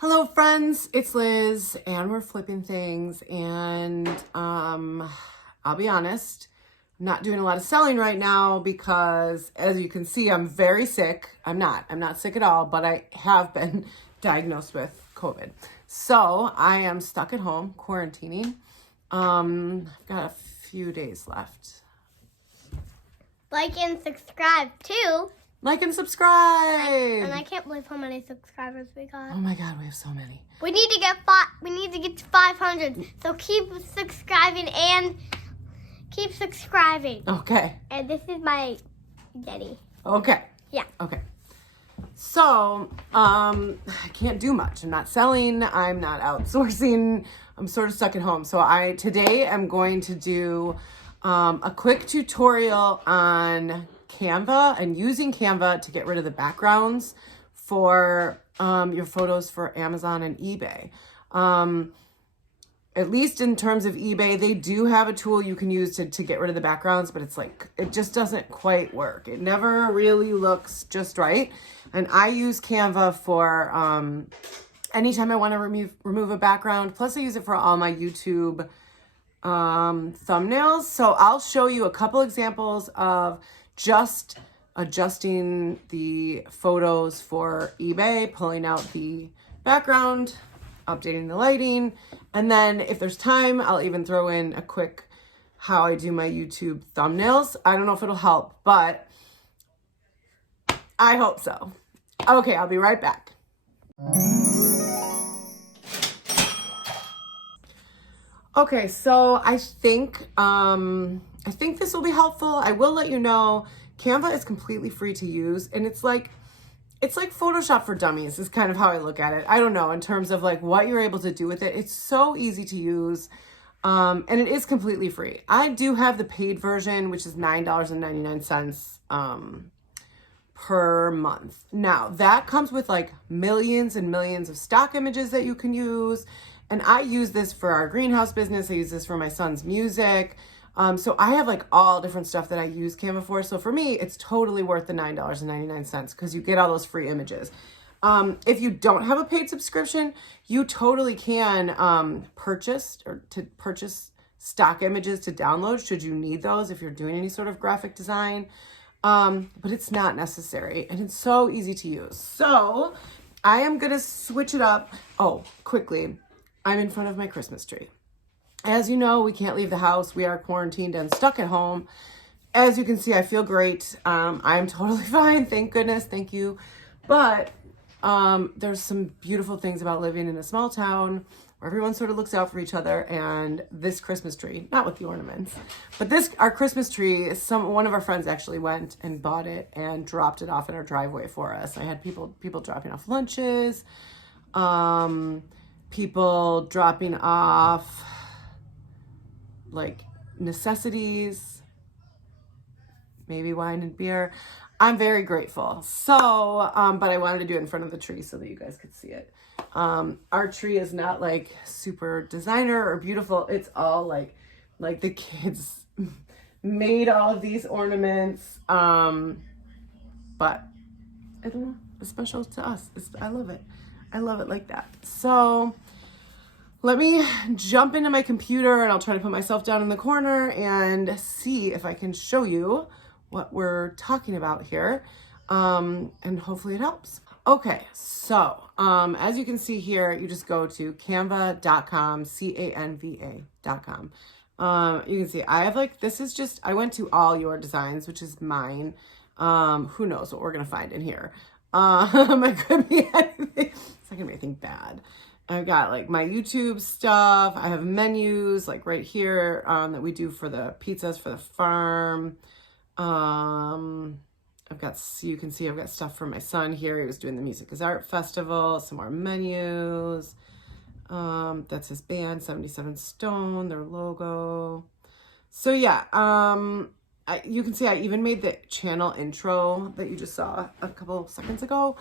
Hello friends, it's Liz and we're flipping things and I'll be honest, I'm not doing a lot of selling right now because as you can see, I'm very sick. I'm not sick at all, but I have been diagnosed with COVID. So I am stuck at home quarantining. I've got a few days left. Like and subscribe too. Like and subscribe. And I can't believe how many subscribers we got. Oh my God, we have so many. We need to get to 500. So keep subscribing and keep subscribing. Okay. And this is my daddy. Okay. Yeah. Okay. So, I can't do much. I'm not selling. I'm not outsourcing. I'm sort of stuck at home. So today I'm going to do a quick tutorial on Canva and using Canva to get rid of the backgrounds for your photos for Amazon and eBay. At least in terms of eBay, they do have a tool you can use to get rid of the backgrounds, but it's like, it just doesn't quite work. It never really looks just right. And I use Canva for anytime I want to remove a background. Plus I use it for all my YouTube thumbnails. So I'll show you a couple examples of just adjusting the photos for eBay, pulling out the background, updating the lighting, and then if there's time, I'll even throw in a quick how I do my YouTube thumbnails. I don't know if it'll help, but I hope so. Okay, I'll be right back. Okay, so I think this will be helpful. I will let you know Canva is completely free to use, and it's like Photoshop for dummies is kind of how I look at it. I don't know, in terms of like what you're able to do with it. It's so easy to use, and it is completely free. I do have the paid version, which is $9.99 per month. Now that comes with like millions and millions of stock images that you can use. And I use this for our greenhouse business. I use this for my son's music. So I have like all different stuff that I use Canva for. So for me, it's totally worth the $9.99 because you get all those free images. If you don't have a paid subscription, you totally can purchase stock images to download should you need those if you're doing any sort of graphic design. But it's not necessary and it's so easy to use. So I am going to switch it up. Oh, quickly. I'm in front of my Christmas tree. As you know, we can't leave the house. We are quarantined and stuck at home. As you can see, I feel great. I'm totally fine. Thank goodness. Thank you. But there's some beautiful things about living in a small town where everyone sort of looks out for each other. And this Christmas tree, not with the ornaments, but our Christmas tree, one of our friends actually went and bought it and dropped it off in our driveway for us. I had people dropping off lunches, people dropping off like necessities, maybe wine and beer. I'm very grateful. So, but I wanted to do it in front of the tree so that you guys could see it. Our tree is not like super designer or beautiful. It's all like the kids made all of these ornaments. But I don't know, it's special to us. I love it. I love it like that. So let me jump into my computer and I'll try to put myself down in the corner and see if I can show you what we're talking about here. And hopefully it helps. Okay, so as you can see here, you just go to canva.com, canva.com. You can see I have I went to all your designs, which is mine. Who knows what we're going to find in here. It could be anything. It's not gonna be anything bad. I've got like my YouTube stuff. I have menus like right here that we do for the pizzas for the farm. You can see I've got stuff for my son here. He was doing the Music is Art Festival. Some more menus. That's his band, 77 Stone, their logo. So yeah, you can see I even made the channel intro that you just saw a couple seconds ago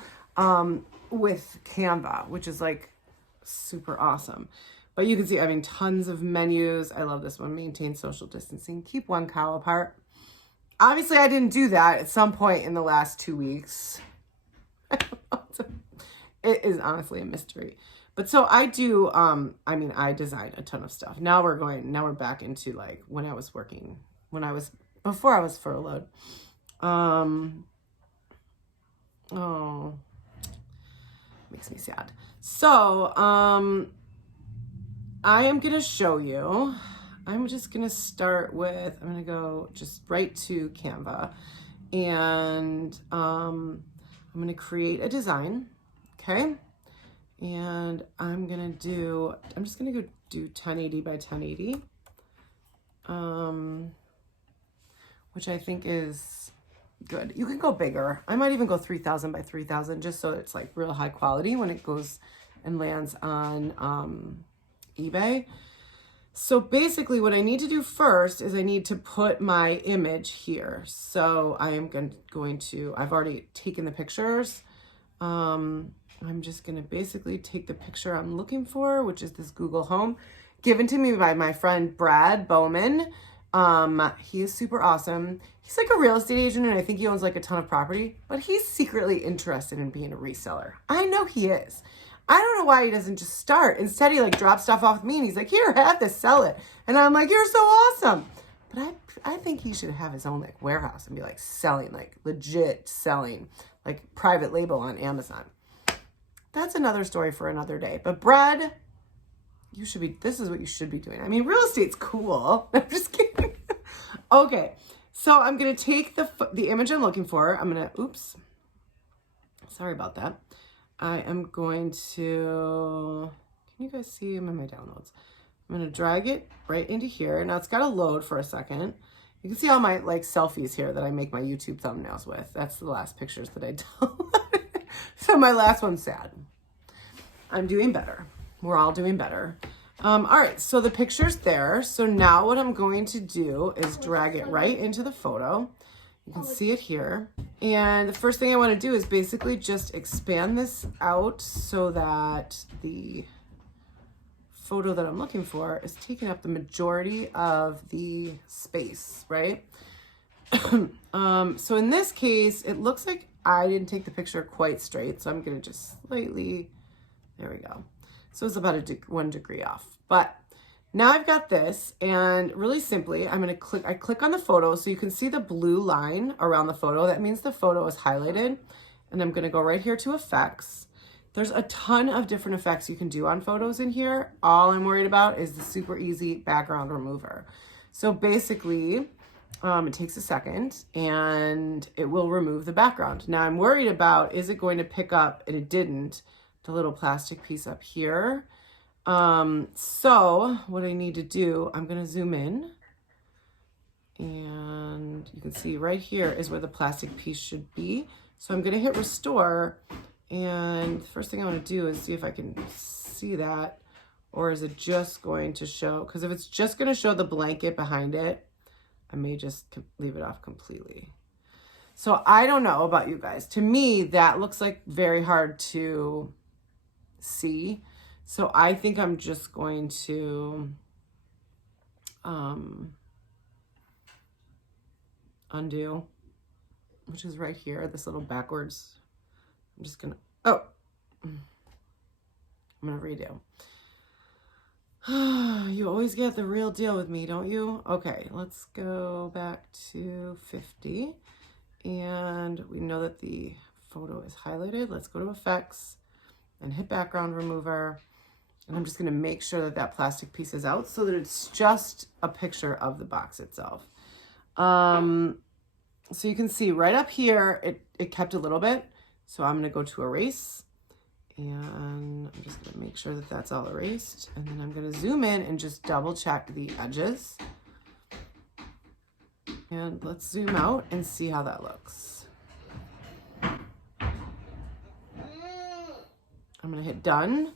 with Canva, which is like super awesome. But you can see, I mean, tons of menus. I love this one. Maintain social distancing. Keep one cow apart. Obviously, I didn't do that at some point in the last 2 weeks. it is honestly a mystery. But so I do, I mean, I design a ton of stuff. Now we're back into like before I was furloughed. Oh, makes me sad. So, I am going to show you, I'm just going to start with, I'm going to go just right to Canva, and I'm going to create a design. Okay. And I'm just going to go do 1080 by 1080, which I think is good. You can go bigger. I might even go 3000 by 3000 just so it's like real high quality when it goes and lands on eBay. So basically what I need to do first is I need to put my image here. So I am going to, I've already taken the pictures. I'm just going to basically take the picture I'm looking for, which is this Google Home, given to me by my friend Brad Bowman. He is super awesome. He's like a real estate agent, and I think he owns like a ton of property, but he's secretly interested in being a reseller. I know he is. I don't know why he doesn't just start. Instead, he like drops stuff off with me, and he's like, here, have this, sell it. And I'm like, you're so awesome. But I think he should have his own like warehouse and be like selling, like legit selling, like private label on Amazon. That's another story for another day. But Brad, this is what you should be doing. I mean, real estate's cool. I'm just kidding. Okay. So I'm going to take the image I'm looking for. I'm going to, oops. Sorry about that. I am going to, can you guys see? I'm in my downloads. I'm going to drag it right into here. Now it's got to load for a second. You can see all my like selfies here that I make my YouTube thumbnails with. That's the last pictures that I downloaded. So my last one's sad. I'm doing better. We're all doing better. All right, so the picture's there. So now what I'm going to do is drag it right into the photo. You can see it here. And the first thing I want to do is basically just expand this out so that the photo that I'm looking for is taking up the majority of the space, right? So in this case, it looks like I didn't take the picture quite straight, so I'm going to just slightly, there we go. So it's about 1 degree off. But now I've got this, and really simply, I'm going to I click on the photo so you can see the blue line around the photo. That means the photo is highlighted. And I'm going to go right here to effects. There's a ton of different effects you can do on photos in here. All I'm worried about is the super easy background remover. So basically, it takes a second and it will remove the background. Now I'm worried about, is it going to pick up, and it didn't, the little plastic piece up here. So what I need to do, I'm going to zoom in, and you can see right here is where the plastic piece should be. So I'm going to hit restore, and the first thing I want to do is see if I can see that, or is it just going to show, because if it's just going to show the blanket behind it, I may just leave it off completely. So I don't know about you guys. To me, that looks like very hard to see. So I think I'm just going to undo, which is right here, this little backwards. I'm just gonna, I'm gonna redo. You always get the real deal with me, don't you? Okay, let's go back to 50. And we know that the photo is highlighted. Let's go to effects and hit background remover. And I'm just going to make sure that that plastic piece is out so that it's just a picture of the box itself. So you can see right up here, it kept a little bit. So I'm going to go to erase. And I'm just going to make sure that that's all erased. And then I'm going to zoom in and just double check the edges. And let's zoom out and see how that looks. I'm going to hit done.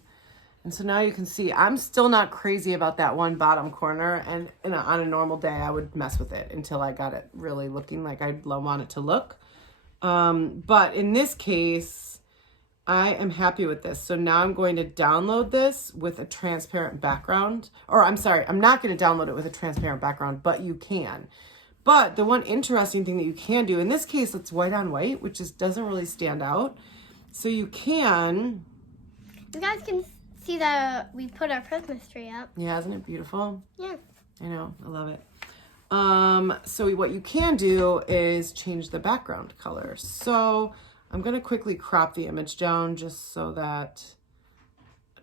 And so now you can see I'm still not crazy about that one bottom corner. And on a normal day, I would mess with it until I got it really looking like I'd want it to look. But in this case, I am happy with this. So now I'm going to download this with a transparent background. Or I'm sorry, I'm not going to download it with a transparent background, but you can. But the one interesting thing that you can do, in this case, it's white on white, which just doesn't really stand out. So you can You guys can see that we put our Christmas tree up. Yeah, isn't it beautiful? Yeah. I know, I love it. So what you can do is change the background color. So I'm going to quickly crop the image down just so that,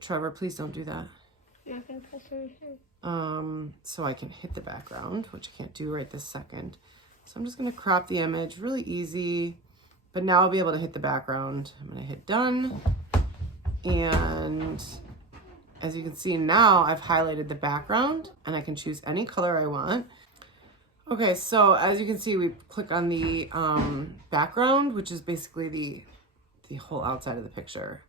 Trevor, please don't do that. I'm not gonna press anything. So I can hit the background, which I can't do right this second. So I'm just going to crop the image, really easy, but now I'll be able to hit the background. I'm going to hit done. And as you can see now, I've highlighted the background and I can choose any color I want. Okay, so as you can see, we click on the background, which is basically the whole outside of the picture.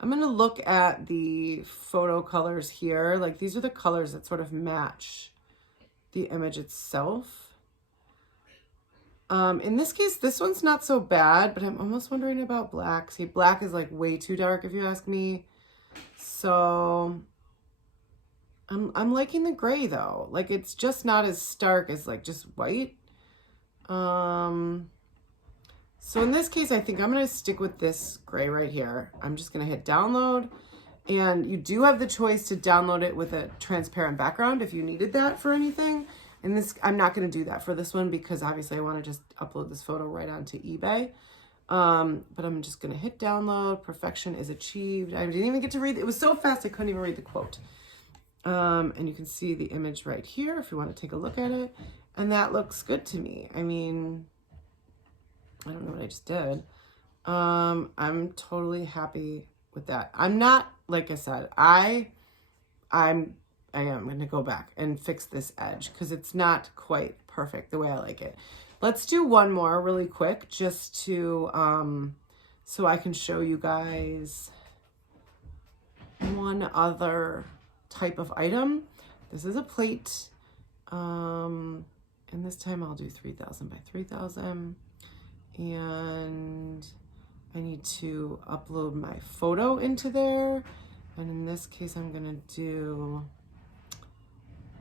I'm going to look at the photo colors here. Like these are the colors that sort of match the image itself. In this case, this one's not so bad, but I'm almost wondering about black. See, black is like way too dark if you ask me. So I'm liking the gray though. Like it's just not as stark as like just white. So in this case, I think I'm going to stick with this gray right here. I'm just going to hit download, and you do have the choice to download it with a transparent background if you needed that for anything. And this, I'm not going to do that for this one because obviously I want to just upload this photo right onto eBay. But I'm just going to hit download. Perfection is achieved. I didn't even get to read. It was so fast I couldn't even read the quote. And you can see the image right here if you want to take a look at it. And that looks good to me. I mean, I don't know what I just did. I'm totally happy with that. I'm not, like I said, I am going to go back and fix this edge because it's not quite perfect the way I like it. Let's do one more really quick just to, so I can show you guys one other type of item. This is a plate. And this time I'll do 3,000 by 3,000. And I need to upload my photo into there. And in this case, I'm going to do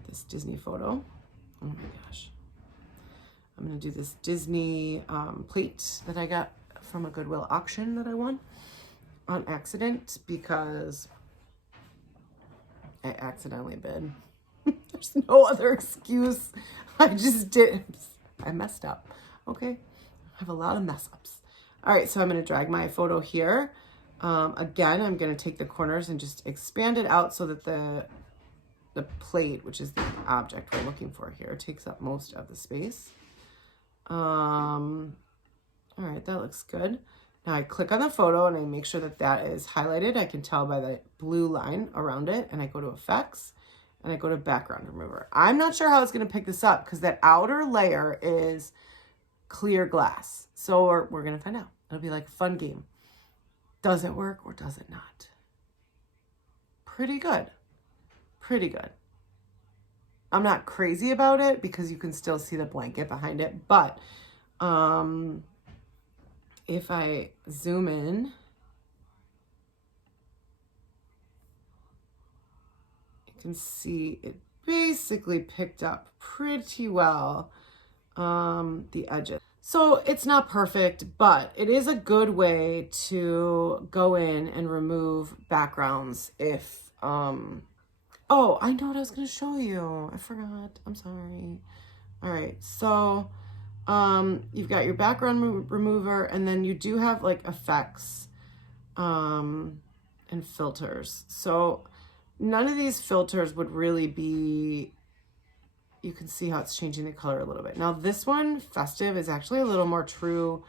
this Disney photo. Oh my gosh. I'm going to do this Disney plate that I got from a Goodwill auction that I won on accident because I accidentally bid. There's no other excuse. I just did. I messed up. Okay. I have a lot of mess ups. All right. So I'm going to drag my photo here. Again, I'm going to take the corners and just expand it out so that the plate, which is the object we're looking for here, takes up most of the space. All right, that looks good. Now I click on the photo and I make sure that that is highlighted. I can tell by the blue line around it, and I go to effects and I go to background remover. I'm not sure how it's going to pick this up because that outer layer is clear glass. So we're going to find out. It'll be like a fun game. Does it work or does it not? Pretty good. Pretty good. I'm not crazy about it because you can still see the blanket behind it, but if I zoom in, you can see it basically picked up pretty well the edges. So it's not perfect, but it is a good way to go in and remove backgrounds if, oh, I know what I was going to show you. I forgot. I'm sorry. All right. So you've got your background remover, and then you do have like effects and filters. So none of these filters would really be, you can see how it's changing the color a little bit. Now this one, Festive, is actually a little more true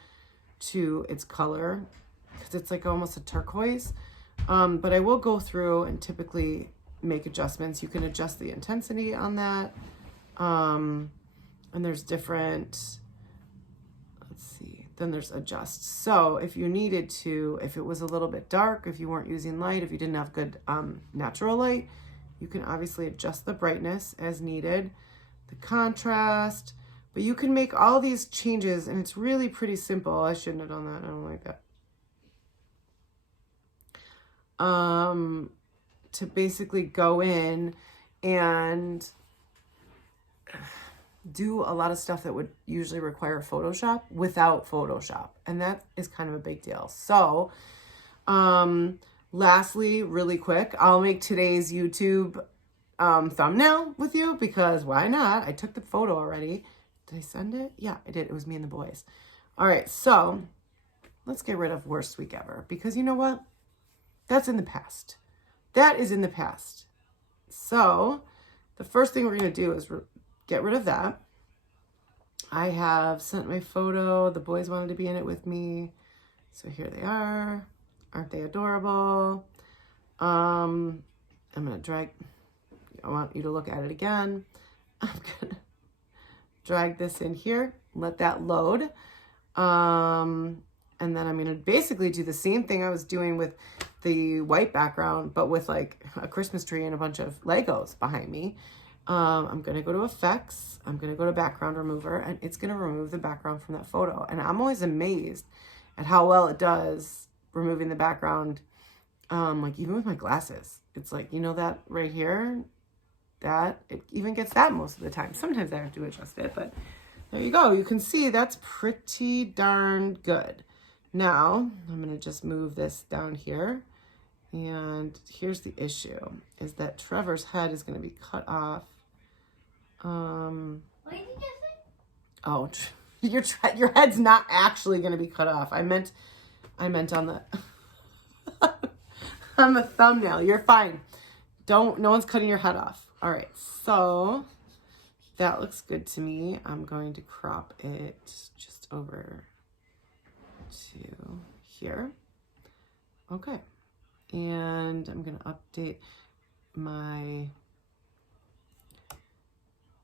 to its color because it's like almost a turquoise. But I will go through and typically make adjustments. You can adjust the intensity on that. And there's different, let's see, then there's adjust. So if you needed to, if it was a little bit dark, if you weren't using light, if you didn't have good natural light, you can obviously adjust the brightness as needed, the contrast, but you can make all these changes and it's really pretty simple. I shouldn't have done that. I don't like that. To basically go in and do a lot of stuff that would usually require Photoshop without Photoshop. And that is kind of a big deal. So, Lastly, really quick, I'll make today's YouTube thumbnail with you because why not? I took the photo already. Did I send it? Yeah, I did. It was me and the boys. All right, so let's get rid of worst week ever because you know what? That's in the past. That is in the past. So the first thing we're going to do is get rid of that. I have sent my photo. The boys wanted to be in it with me. So here they are. Aren't they adorable? I'm going to drag, I want you to look at it again. I'm going to drag this in here, let that load. And then I'm going to basically do the same thing I was doing with the white background, but with like a Christmas tree and a bunch of Legos behind me. I'm going to go to effects. I'm going to go to background remover, and it's going to remove the background from that photo. And I'm always amazed at how well it does removing the background. Like even with my glasses, it's like, you know, that right here, that it even gets that most of the time. Sometimes I have to adjust it, but there you go. You can see that's pretty darn good. Now I'm going to just move this down here. And here's the issue, is that Trevor's head is going to be cut off. What did you just Oh, say? your head's not actually going to be cut off. I meant on the on the thumbnail. You're fine. No one's cutting your head off. All right, so that looks good to me. I'm going to crop it just over to here. Okay. And I'm going to update my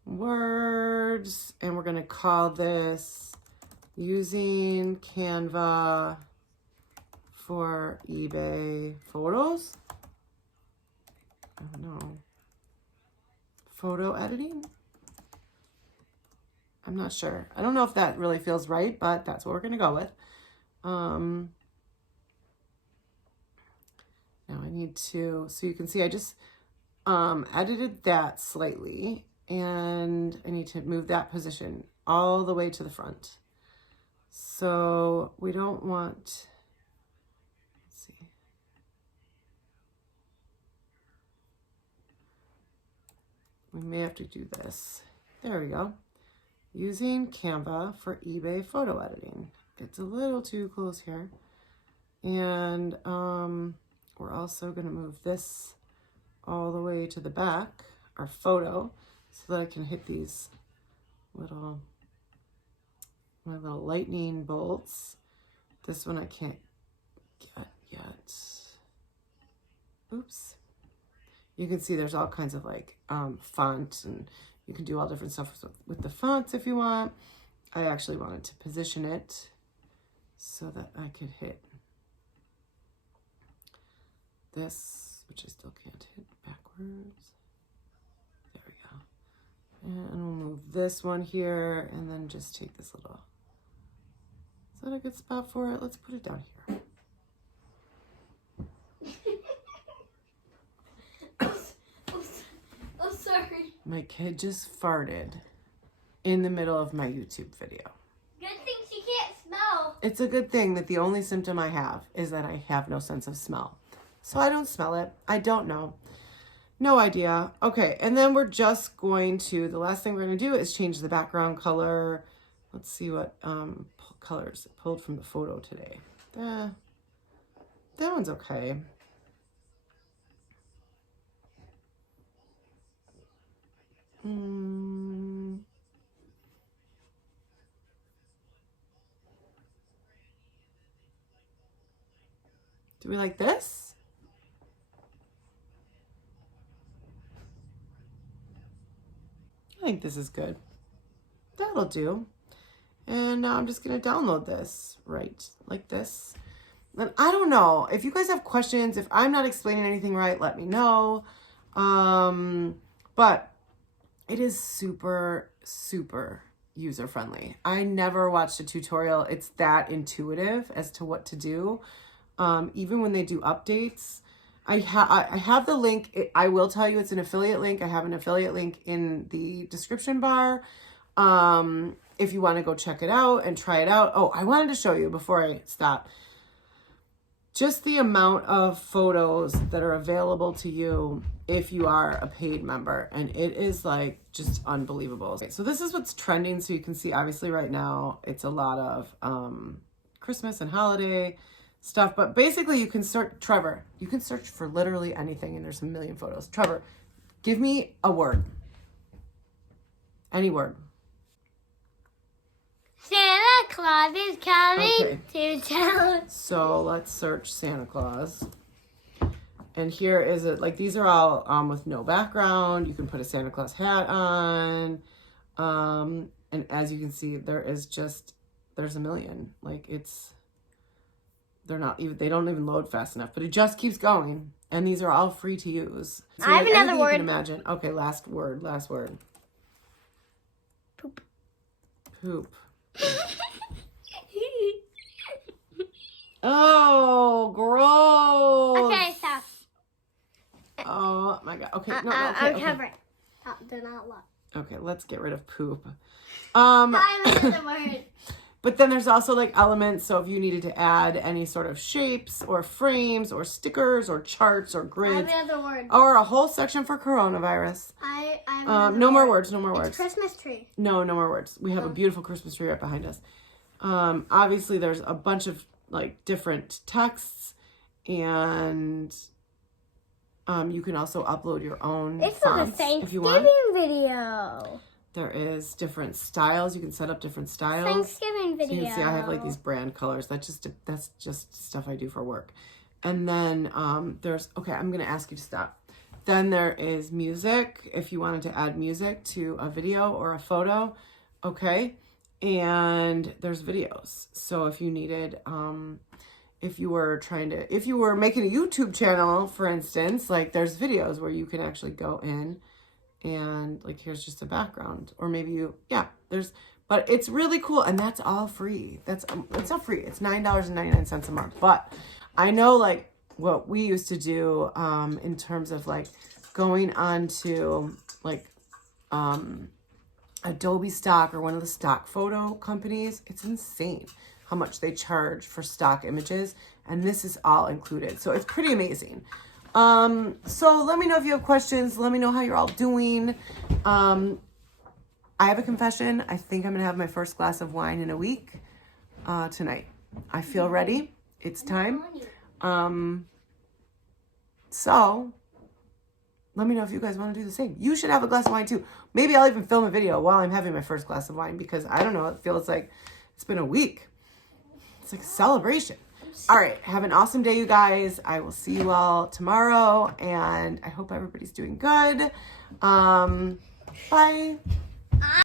words, and we're going to call this using Canva for eBay photos. I don't know. Photo editing? I'm not sure. I don't know if that really feels right, but that's what we're going to go with. Now I need to, so you can see I just edited that slightly, and I need to move that position all the way to the front. So we don't want, let's see. We may have to do this. There we go. Using Canva for eBay photo editing. It's a little too close here. And we're also going to move this all the way to the back, our photo, so that I can hit these my little lightning bolts. This one I can't get yet. Oops. You can see there's all kinds of like font, and you can do all different stuff with the fonts if you want. I actually wanted to position it so that I could hit this, which I still can't hit backwards. There we go. And we'll move this one here, and then just take this little, is that a good spot for it? Let's put it down here. Oh, sorry. My kid just farted in the middle of my YouTube video. Good thing she can't smell. It's a good thing that the only symptom I have is that I have no sense of smell. So I don't smell it. I don't know. No idea. Okay, and then we're just going to, the last thing we're going to do is change the background color. Let's see what colors it pulled from the photo today. That one's okay. Do we like this? I think this is good. That'll do. And now I'm just going to download this right like this. And I don't know if you guys have questions, if I'm not explaining anything right, let me know. But it is super, super user friendly. I never watched a tutorial. It's that intuitive as to what to do. Even when they do updates, I have the link. I will tell you it's an affiliate link. I have an affiliate link in the description bar. If you want to go check it out and try it out. Oh, I wanted to show you before I stop. just the amount of photos that are available to you if you are a paid member, and it is like just unbelievable. Okay, so this is what's trending. So you can see obviously right now it's a lot of Christmas and holiday stuff, but basically you can search, Trevor, you can search for literally anything and there's a million photos. Trevor, give me a word. Any word. Santa Claus is coming to town. So let's search Santa Claus. And here is it, like these are all with no background. You can put a Santa Claus hat on. And as you can see, there's a million. Like they don't even load fast enough, but it just keeps going. And these are all free to use. So I have another word. You can imagine. Okay, last word. Poop. Oh, gross. Okay, stop. Oh my God. Okay, no, I'm covering. They're not locked. Okay, let's get rid of poop. I have another word. But then there's also like elements. So if you needed to add any sort of shapes or frames or stickers or charts or grids. I have another word. Or a whole section for coronavirus. I have no more words. It's Christmas tree. No more words. We have a beautiful Christmas tree right behind us. Obviously there's a bunch of like different texts, and you can also upload your own It's like a fonts if you want. Thanksgiving video. There is different styles. You can set up different styles. Thanksgiving video. So you can see I have like these brand colors. That's just stuff I do for work. And then there's, okay, I'm going to ask you to stop. Then there is music, if you wanted to add music to a video or a photo. Okay. And there's videos. So if you needed, if you were making a YouTube channel, for instance, like there's videos where you can actually go in and like, here's just a background, or maybe but it's really cool. And that's all free. It's not free. It's $9.99 a month. But I know like what we used to do, in terms of like going on to like, Adobe stock or one of the stock photo companies. It's insane how much they charge for stock images. And this is all included. So it's pretty amazing. So let me know if you have questions. Let me know how you're all doing. I have a confession. I think I'm going to have my first glass of wine in a week, tonight. I feel ready. It's time. So let me know if you guys want to do the same. You should have a glass of wine too. Maybe I'll even film a video while I'm having my first glass of wine, because I don't know, it feels like it's been a week. It's like a celebration. All right. Have an awesome day, you guys. I will see you all tomorrow, and I hope everybody's doing good. Bye.